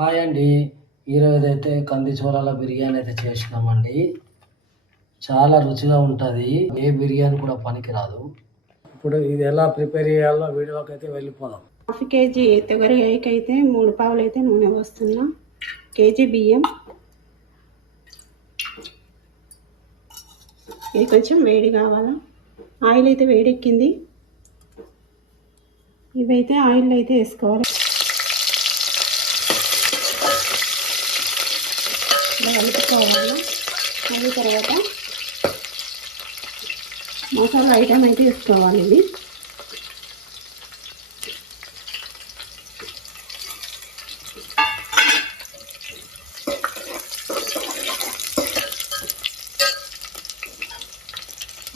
Hi అండి. ఈరోజు అయితే కంది చోరాల బిర్యానీ అయితే చేసినామండి. చాలా రుచిగా ఉంటుంది. ఏ బిర్యానీ కూడా పనికిరాదు. ఇప్పుడు ఇది ఎలా ప్రిపేర్ చేయాలో వీడియోకి అయితే వెళ్ళిపోదాం. హాఫ్ కేజీ తొగరికాయకి అయితే మూడు పావులు అయితే నూనె పోస్తున్నా. కేజీ బియ్యం. ఇది కొంచెం వేడి కావాలా? ఆయిల్ అయితే వేడెక్కింది. ఇవైతే ఆయిల్ అయితే వేసుకోవాలి. ఇలా కలుపుకోవాలి. మళ్ళీ తర్వాత మసాలా ఐటమ్ అయితే వేసుకోవాలి ఇది.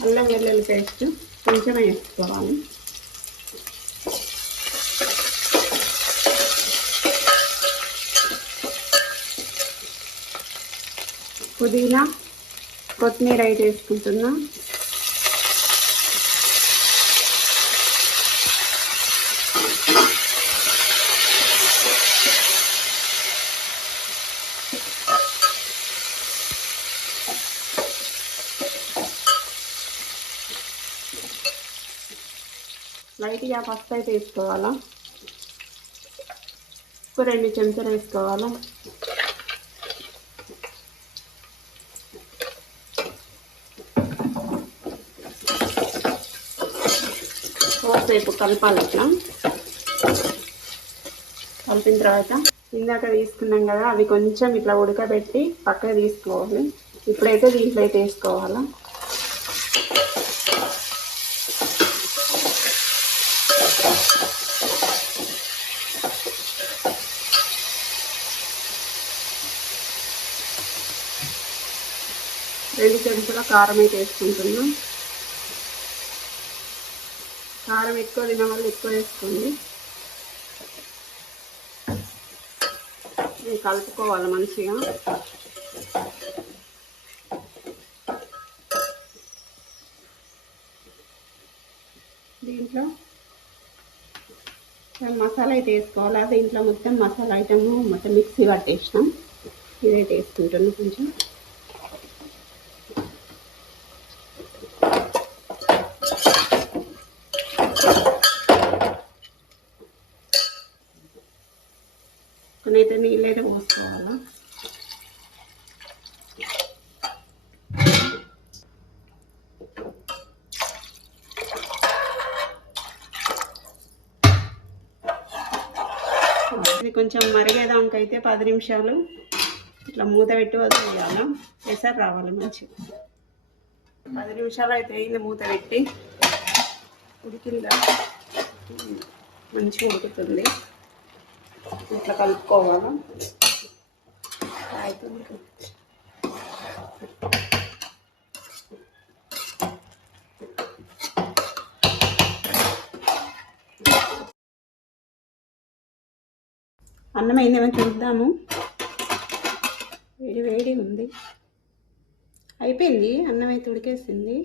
అల్లం వెల్లుల్లి పేస్ట్ కొంచెమే వేసుకోవాలి. పుదీనా కొత్తిమీర అయితే వేసుకుంటున్నా. లైట్గా ఫస్ట్ అయితే వేసుకోవాలా? ఉప్పు రెండు చెంచాలు వేసుకోవాలా? కోసేపు కలపాలి అట్లా కలిపిన తర్వాత ఇందాక తీసుకున్నాం కదా అవి కొంచెం ఇట్లా ఉడకబెట్టి పక్కకు తీసుకోవాలి. ఇప్పుడైతే దీంట్లో అయితే వేసుకోవాలా? రెండు చెంచుల కారం అయితే వేసుకుంటున్నాం. కారం ఎక్కువ తిన వాళ్ళు ఎక్కువ వేసుకోండి. ఇది కలుపుకోవాలి మంచిగా. దీంట్లో మసాలా అయితే వేసుకోవాలి. దీంట్లో మొత్తం మసాలా ఐటమ్ మొత్తం మిక్సీ పట్టేసినాం. ఇదైతే వేసుకుంటున్నాం కొంచెం. కొన్ని అయితే నీళ్ళు అయితే పోసుకోవాలా? ఇది కొంచెం మరిగేదానికైతే పది నిమిషాలు ఇట్లా మూత పెట్టి వదిలేయాలి? ఎసరు రావాలి మంచిగా. పది నిమిషాలు అయితే అయింది మూత పెట్టి. ఉడికిందా? మంచిగా ఉడుకుతుంది. ఇట్లా కలుపుకోవాలి? అవుతుంది అన్నం అయిందేమో చూద్దాము. వేడి వేడి ఉంది. అయిపోయింది? అన్నం అయితే ఉడికేసింది.